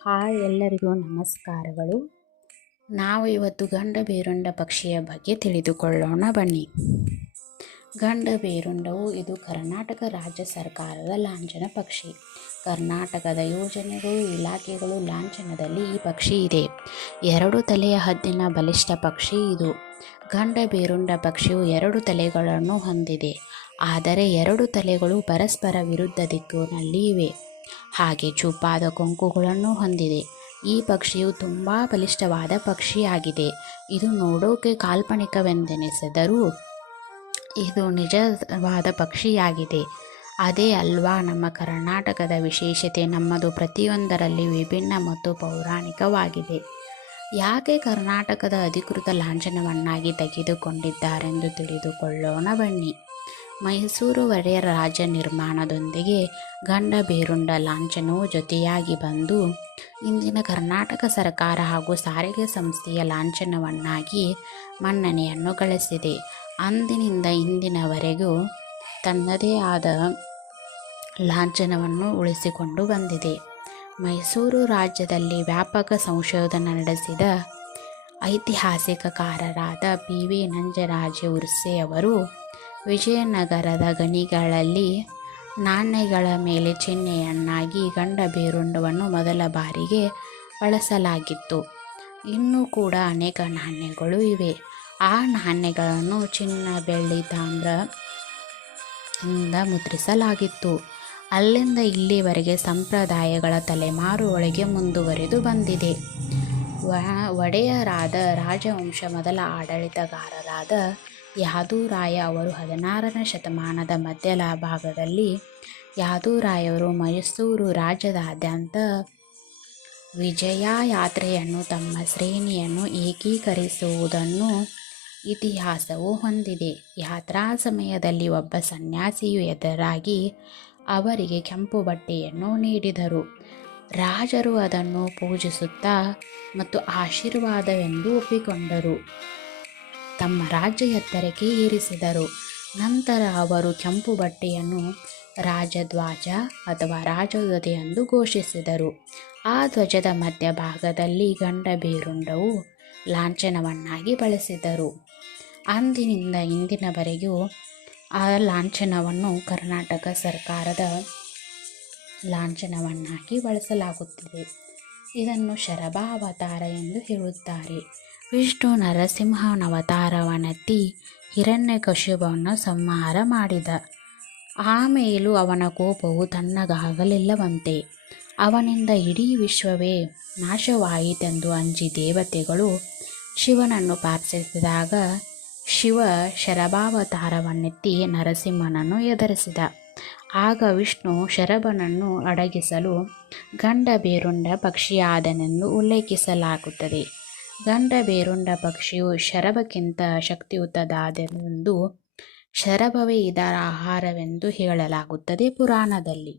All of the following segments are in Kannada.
ಹಾಯ್ ಎಲ್ಲರಿಗೂ ನಮಸ್ಕಾರಗಳು. ನಾವು ಇವತ್ತು ಗಂಡಬೇರುಂಡ ಪಕ್ಷಿಯ ಬಗ್ಗೆ ತಿಳಿದುಕೊಳ್ಳೋಣ ಬನ್ನಿ. ಗಂಡಬೇರುಂಡವು ಇದು ಕರ್ನಾಟಕ ರಾಜ್ಯ ಸರ್ಕಾರದ ಲಾಂಛನ ಪಕ್ಷಿ. ಕರ್ನಾಟಕದ ಯೋಜನೆಗಳು ಇಲಾಖೆಗಳು ಲಾಂಛನದಲ್ಲಿ ಈ ಪಕ್ಷಿ ಇದೆ. 2 ತಲೆಯ ಹದ್ದಿನ ಬಲಿಷ್ಠ ಪಕ್ಷಿ ಇದು. ಗಂಡಬೇರುಂಡ ಪಕ್ಷಿಯು 2 ತಲೆಗಳನ್ನು ಹೊಂದಿದೆ, ಆದರೆ 2 ತಲೆಗಳು ಪರಸ್ಪರ ವಿರುದ್ಧ ದಿಕ್ಕಿನಲ್ಲಿ ಇವೆ. ಹಾಗೆ ಚೂಪಾದ ಕೊಂಕುಗಳನ್ನು ಹೊಂದಿದೆ. ಈ ಪಕ್ಷಿಯು ತುಂಬ ಬಲಿಷ್ಠವಾದ ಪಕ್ಷಿಯಾಗಿದೆ. ಇದು ನೋಡೋಕೆ ಕಾಲ್ಪನಿಕವೆಂದೆನಿಸಿದರೂ ಇದು ನಿಜವಾದ ಪಕ್ಷಿಯಾಗಿದೆ. ಅದೇ ಅಲ್ವಾ ನಮ್ಮ ಕರ್ನಾಟಕದ ವಿಶೇಷತೆ. ನಮ್ಮದು ಪ್ರತಿಯೊಂದರಲ್ಲಿ ವಿಭಿನ್ನ ಮತ್ತು ಪೌರಾಣಿಕವಾಗಿದೆ. ಯಾಕೆ ಕರ್ನಾಟಕದ ಅಧಿಕೃತ ಲಾಂಛನವನ್ನಾಗಿ ತೆಗೆದುಕೊಂಡಿದ್ದಾರೆಂದು ತಿಳಿದುಕೊಳ್ಳೋಣ ಬನ್ನಿ. ಮೈಸೂರು ಒಡೆಯರ ರಾಜ್ಯ ನಿರ್ಮಾಣದೊಂದಿಗೆ ಗಂಡಬೇರುಂಡ ಲಾಂಛನವು ಜೊತೆಯಾಗಿ ಬಂದು ಇಂದಿನ ಕರ್ನಾಟಕ ಸರ್ಕಾರ ಹಾಗೂ ಸಾರಿಗೆ ಸಂಸ್ಥೆಯ ಲಾಂಛನವನ್ನಾಗಿ ಮನ್ನಣೆಯನ್ನು ಗಳಿಸಿದೆ. ಅಂದಿನಿಂದ ಇಂದಿನವರೆಗೂ ತನ್ನದೇ ಆದ ಲಾಂಛನವನ್ನು ಉಳಿಸಿಕೊಂಡು ಬಂದಿದೆ. ಮೈಸೂರು ರಾಜ್ಯದಲ್ಲಿ ವ್ಯಾಪಕ ಸಂಶೋಧನೆ ನಡೆಸಿದ ಐತಿಹಾಸಿಕಕಾರರಾದ ಪಿ.ವಿ. ನಂಜರಾಜ ಉರ್ಸೆ ಅವರು ವಿಜಯನಗರದ ಗಣಿಗಳಲ್ಲಿ ನಾಣ್ಯಗಳ ಮೇಲೆ ಚಿಹ್ನೆಯನ್ನಾಗಿ ಗಂಡಬೇರುಂಡವನ್ನು ಮೊದಲ ಬಾರಿಗೆ ಬಳಸಲಾಗಿತ್ತು. ಇನ್ನೂ ಕೂಡ ಅನೇಕ ನಾಣ್ಯಗಳು ಇವೆ. ಆ ನಾಣ್ಯಗಳನ್ನು ಚಿನ್ನ, ಬೆಳ್ಳಿ, ತಾಮ್ರದಿಂದ ಮುದ್ರಿಸಲಾಗಿತ್ತು. ಅಲ್ಲಿಂದ ಇಲ್ಲಿವರೆಗೆ ಸಂಪ್ರದಾಯಗಳ ತಲೆಮಾರು ಒಳಗೆ ಮುಂದುವರೆದು ಬಂದಿದೆ. ಒಡೆಯರಾದ ರಾಜವಂಶ ಮೊದಲ ಆಡಳಿತಗಾರರಾದ ಯಾದೂರಾಯ ಅವರು 16ನೇ ಶತಮಾನದ ಮಧ್ಯ ಭಾಗದಲ್ಲಿ ಯಾದೂರಾಯರು ಮೈಸೂರು ರಾಜ್ಯದಾದ್ಯಂತ ವಿಜಯಯಾತ್ರೆಯನ್ನು ತಮ್ಮ ಶ್ರೇಣಿಯನ್ನು ಏಕೀಕರಿಸುವುದನ್ನು ಇತಿಹಾಸವು ಹೊಂದಿದೆ. ಯಾತ್ರಾ ಸಮಯದಲ್ಲಿ ಒಬ್ಬ ಸನ್ಯಾಸಿಯು ಎದುರಾಗಿ ಅವರಿಗೆ ಕೆಂಪು ಬಟ್ಟೆಯನ್ನು ನೀಡಿದರು. ರಾಜರು ಅದನ್ನು ಪೂಜಿಸುತ್ತಾ ಮತ್ತು ಆಶೀರ್ವಾದವೆಂದು ಒಪ್ಪಿಕೊಂಡರು. ತಮ್ಮ ರಾಜ್ಯ ಎತ್ತರಕ್ಕೆ ಏರಿಸಿದರು. ನಂತರ ಅವರು ಕೆಂಪು ಬಟ್ಟೆಯನ್ನು ರಾಜಧ್ವಜ ಅಥವಾ ರಾಜಧ್ವಜ ಎಂದು ಘೋಷಿಸಿದರು. ಆ ಧ್ವಜದ ಮಧ್ಯಭಾಗದಲ್ಲಿ ಗಂಡಬೇರುಂಡವು ಲಾಂಛನವನ್ನಾಗಿ ಬಳಸಿದರು. ಅಂದಿನಿಂದ ಇಂದಿನವರೆಗೂ ಆ ಲಾಂಛನವನ್ನು ಕರ್ನಾಟಕ ಸರ್ಕಾರದ ಲಾಂಛನವನ್ನಾಗಿ ಬಳಸಲಾಗುತ್ತಿದೆ. ಇದನ್ನು ಶರಭಾವತಾರ ಎಂದು ಹೇಳುತ್ತಾರೆ. ವಿಷ್ಣು ನರಸಿಂಹನವತಾರವನ್ನೆತ್ತಿ ಹಿರಣ್ಯಕಶಿಪುವನ್ನು ಸಂಹಾರ ಮಾಡಿದ. ಆಮೇಲೂ ಅವನ ಕೋಪವು ತಣ್ಣಗಾಗಲಿಲ್ಲವಂತೆ. ಅವನಿಂದ ಇಡೀ ವಿಶ್ವವೇ ನಾಶವಾಯಿತೆಂದು ಅಂಜಿ ದೇವತೆಗಳು ಶಿವನನ್ನು ಪ್ರಾರ್ಥಿಸಿದಾಗ ಶಿವ ಶರಭಾವತಾರವನ್ನೆತ್ತಿ ನರಸಿಂಹನನ್ನು ಎದುರಿಸಿದ. ಆಗ ವಿಷ್ಣು ಶರಭನನ್ನು ಅಡಗಿಸಲು ಗಂಡಬೇರುಂಡ ಪಕ್ಷಿಯಾದನೆಂದು ಉಲ್ಲೇಖಿಸಲಾಗುತ್ತದೆ. ಗಂಡಬೇರುಂಡ ಪಕ್ಷಿಯು ಶರಭಕ್ಕಿಂತ ಶಕ್ತಿಯುತವಾದದೆಂದು, ಶರಭವೇ ಇದರ ಆಹಾರವೆಂದು ಹೇಳಲಾಗುತ್ತದೆ ಪುರಾಣದಲ್ಲಿ.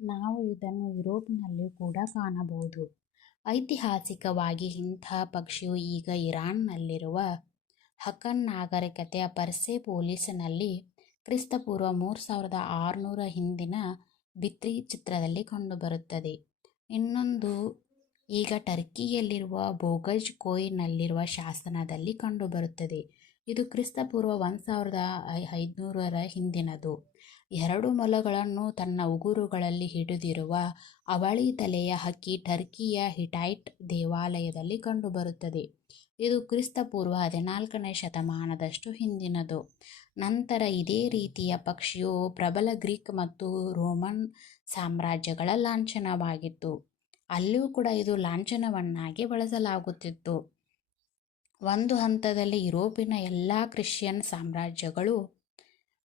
ನಾವು ಇದನ್ನು ಯುರೋಪ್ನಲ್ಲಿ ಕೂಡ ಕಾಣಬಹುದು. ಐತಿಹಾಸಿಕವಾಗಿ ಇಂತಹ ಪಕ್ಷಿಯು ಈಗ ಇರಾನ್ನಲ್ಲಿರುವ ಹಕ್ಕನ್ ನಾಗರಿಕತೆಯ ಪರ್ಸೆಪೋಲಿಸ್ನಲ್ಲಿ ಕ್ರಿಸ್ತಪೂರ್ವ 3600 ಹಿಂದಿನ ಭಿತ್ರಿ ಚಿತ್ರದಲ್ಲಿ ಕಂಡುಬರುತ್ತದೆ. ಇನ್ನೊಂದು ಈಗ ಟರ್ಕಿಯಲ್ಲಿರುವ ಬೋಗಜ್ ಕೋಯ್ನಲ್ಲಿರುವ ಶಾಸನದಲ್ಲಿ ಕಂಡುಬರುತ್ತದೆ. ಇದು ಕ್ರಿಸ್ತಪೂರ್ವ 1500 ಹಿಂದಿನದು. 2 ಮೊಲಗಳನ್ನು ತನ್ನ ಉಗುರುಗಳಲ್ಲಿ ಹಿಡಿದಿರುವ ಅವಳಿ ತಲೆಯ ಹಕ್ಕಿ ಟರ್ಕಿಯ ಹಿಟೈಟ್ ದೇವಾಲಯದಲ್ಲಿ ಕಂಡುಬರುತ್ತದೆ. ಇದು ಕ್ರಿಸ್ತಪೂರ್ವ 14ನೇ ಶತಮಾನದಷ್ಟು ಹಿಂದಿನದು. ನಂತರ ಇದೇ ರೀತಿಯ ಪಕ್ಷಿಯು ಪ್ರಬಲ ಗ್ರೀಕ್ ಮತ್ತು ರೋಮನ್ ಸಾಮ್ರಾಜ್ಯಗಳ ಲಾಂಛನವಾಗಿತ್ತು. ಅಲ್ಲಿಯೂ ಕೂಡ ಇದು ಲಾಂಛನವನ್ನಾಗಿ ಬಳಸಲಾಗುತ್ತಿತ್ತು. ಒಂದು ಹಂತದಲ್ಲಿ ಯುರೋಪಿನ ಎಲ್ಲ ಕ್ರಿಶ್ಚಿಯನ್ ಸಾಮ್ರಾಜ್ಯಗಳು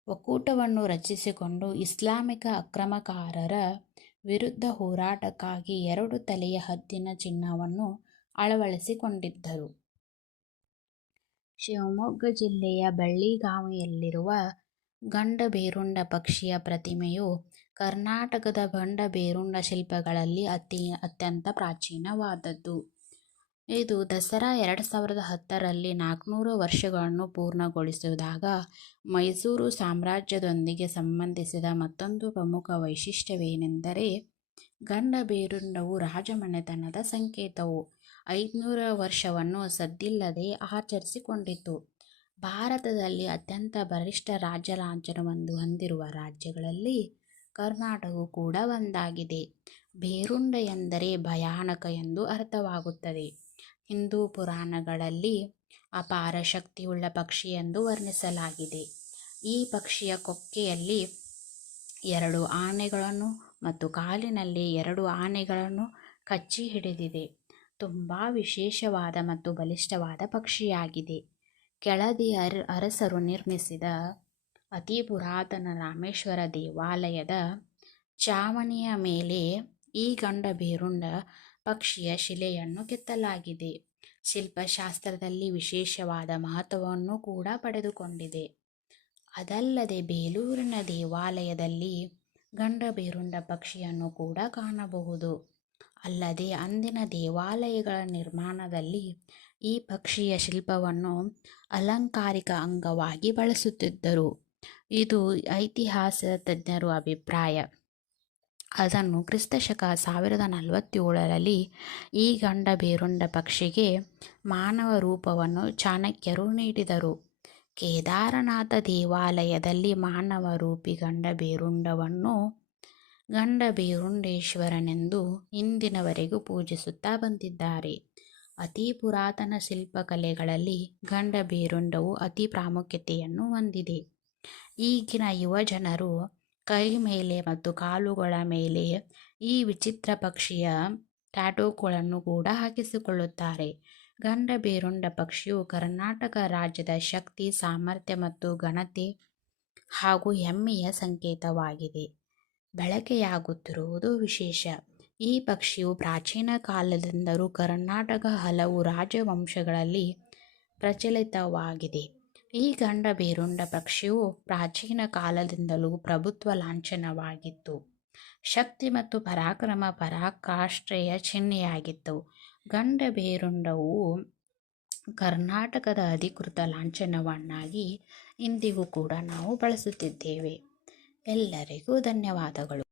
ಒಕ್ಕೂಟವನ್ನು ರಚಿಸಿಕೊಂಡು ಇಸ್ಲಾಮಿಕ ಆಕ್ರಮಣಕಾರರ ವಿರುದ್ಧ ಹೋರಾಟಕ್ಕಾಗಿ 2 ತಲೆಯ ಹದ್ದಿನ ಚಿಹ್ನವನ್ನು ಅಳವಡಿಸಿಕೊಂಡಿದ್ದರು. ಶಿವಮೊಗ್ಗ ಜಿಲ್ಲೆಯ ಬಳ್ಳಿಗಾವೆಯಲ್ಲಿರುವ ಗಂಡಬೇರುಂಡ ಪಕ್ಷಿಯ ಪ್ರತಿಮೆಯು ಕರ್ನಾಟಕದ ಗಂಡಬೇರುಂಡ ಶಿಲ್ಪಗಳಲ್ಲಿ ಅತ್ಯಂತ ಪ್ರಾಚೀನವಾದದ್ದು. ಇದು ದಸರಾ 2010ರಲ್ಲಿ 400 ವರ್ಷಗಳನ್ನು ಪೂರ್ಣಗೊಳಿಸಿದಾಗ ಮೈಸೂರು ಸಾಮ್ರಾಜ್ಯದೊಂದಿಗೆ ಸಂಬಂಧಿಸಿದ ಮತ್ತೊಂದು ಪ್ರಮುಖ ವೈಶಿಷ್ಟ್ಯವೇನೆಂದರೆ ಗಂಡಬೇರುಂಡವು ರಾಜಮನೆತನದ ಸಂಕೇತವು 500 ವರ್ಷವನ್ನು ಸದ್ದಿಲ್ಲದೆ ಆಚರಿಸಿಕೊಂಡಿತು. ಭಾರತದಲ್ಲಿ ಅತ್ಯಂತ ಬಲಿಷ್ಠ ರಾಜ್ಯಲಾಂಛನವನ್ನು ಹೊಂದಿರುವ ರಾಜ್ಯಗಳಲ್ಲಿ ಕರ್ನಾಟಕವು ಕೂಡ ಒಂದಾಗಿದೆ. ಬೇರುಂಡ ಎಂದರೆ ಭಯಾನಕ ಎಂದು ಅರ್ಥವಾಗುತ್ತದೆ. ಹಿಂದೂ ಪುರಾಣಗಳಲ್ಲಿ ಅಪಾರ ಶಕ್ತಿಯುಳ್ಳ ಪಕ್ಷಿ ಎಂದು ವರ್ಣಿಸಲಾಗಿದೆ. ಈ ಪಕ್ಷಿಯ ಕೊಕ್ಕೆಯಲ್ಲಿ 2 ಆನೆಗಳನ್ನು ಮತ್ತು ಕಾಲಿನಲ್ಲಿ 2 ಆನೆಗಳನ್ನು ಕಚ್ಚಿ ಹಿಡಿದಿದೆ. ತುಂಬ ವಿಶೇಷವಾದ ಮತ್ತು ಬಲಿಷ್ಠವಾದ ಪಕ್ಷಿಯಾಗಿದೆ. ಕೆಳದಿ ಅರಸರು ನಿರ್ಮಿಸಿದ ಅತಿ ಪುರಾತನ ರಾಮೇಶ್ವರ ದೇವಾಲಯದ ಚಾವಣಿಯ ಮೇಲೆ ಈ ಗಂಡಬೇರುಂಡ ಪಕ್ಷಿಯ ಶಿಲೆಯನ್ನು ಕೆತ್ತಲಾಗಿದೆ. ಶಿಲ್ಪಶಾಸ್ತ್ರದಲ್ಲಿ ವಿಶೇಷವಾದ ಮಹತ್ವವನ್ನು ಕೂಡ ಪಡೆದುಕೊಂಡಿದೆ. ಅದಲ್ಲದೆ ಬೇಲೂರಿನ ದೇವಾಲಯದಲ್ಲಿ ಗಂಡಬೇರುಂಡ ಪಕ್ಷಿಯನ್ನು ಕೂಡ ಕಾಣಬಹುದು. ಅಲ್ಲದೆ ಅಂದಿನ ದೇವಾಲಯಗಳ ನಿರ್ಮಾಣದಲ್ಲಿ ಈ ಪಕ್ಷಿಯ ಶಿಲ್ಪವನ್ನು ಅಲಂಕಾರಿಕ ಅಂಗವಾಗಿ ಬಳಸುತ್ತಿದ್ದರು. ಇದು ಇತಿಹಾಸ ತಜ್ಞರ ಅಭಿಪ್ರಾಯ. ಅದನ್ನು ಕ್ರಿಸ್ತಶಕ 1047ರಲ್ಲಿ ಈ ಗಂಡಬೇರುಂಡ ಪಕ್ಷಿಗೆ ಮಾನವ ರೂಪವನ್ನು ಚಾಣಕ್ಯರು ನೀಡಿದರು. ಕೇದಾರನಾಥ ದೇವಾಲಯದಲ್ಲಿ ಮಾನವ ರೂಪಿ ಗಂಡಬೇರುಂಡವನ್ನು ಗಂಡಬೇರುಂಡೇಶ್ವರನೆಂದು ಇಂದಿನವರೆಗೂ ಪೂಜಿಸುತ್ತಾ ಬಂದಿದ್ದಾರೆ. ಅತಿ ಪುರಾತನ ಶಿಲ್ಪಕಲೆಗಳಲ್ಲಿ ಗಂಡಬೇರುಂಡವು ಅತಿ ಪ್ರಾಮುಖ್ಯತೆಯನ್ನು ಹೊಂದಿದೆ. ಈಗಿನ ಯುವ ಜನರು ಕೈ ಮೇಲೆ ಮತ್ತು ಕಾಲುಗಳ ಮೇಲೆ ಈ ವಿಚಿತ್ರ ಪಕ್ಷಿಯ ಟ್ಯಾಟೂಗಳನ್ನು ಕೂಡ ಹಾಕಿಸಿಕೊಳ್ಳುತ್ತಾರೆ. ಗಂಡಬೇರುಂಡ ಪಕ್ಷಿಯು ಕರ್ನಾಟಕ ರಾಜ್ಯದ ಶಕ್ತಿ, ಸಾಮರ್ಥ್ಯ ಮತ್ತು ಘನತೆ ಹಾಗೂ ಹೆಮ್ಮೆಯ ಸಂಕೇತವಾಗಿದೆ. ಬಳಕೆಯಾಗುತ್ತಿರುವುದು ವಿಶೇಷ. ಈ ಪಕ್ಷಿಯು ಪ್ರಾಚೀನ ಕಾಲದಿಂದಲೂ ಕರ್ನಾಟಕ ಹಲವು ರಾಜವಂಶಗಳಲ್ಲಿ ಪ್ರಚಲಿತವಾಗಿದೆ. ಈ ಗಂಡಬೇರುಂಡ ಪಕ್ಷಿಯು ಪ್ರಾಚೀನ ಕಾಲದಿಂದಲೂ ಪ್ರಭುತ್ವ ಲಾಂಛನವಾಗಿತ್ತು. ಶಕ್ತಿ ಮತ್ತು ಪರಾಕ್ರಮ ಪರಾಕಾಷ್ಠೆಯ ಚಿಹ್ನೆಯಾಗಿತ್ತು. ಗಂಡಬೇರುಂಡವು ಕರ್ನಾಟಕದ ಅಧಿಕೃತ ಲಾಂಛನವನ್ನಾಗಿ ಇಂದಿಗೂ ಕೂಡ ನಾವು ಬಳಸುತ್ತಿದ್ದೇವೆ. ಎಲ್ಲರಿಗೂ ಧನ್ಯವಾದಗಳು.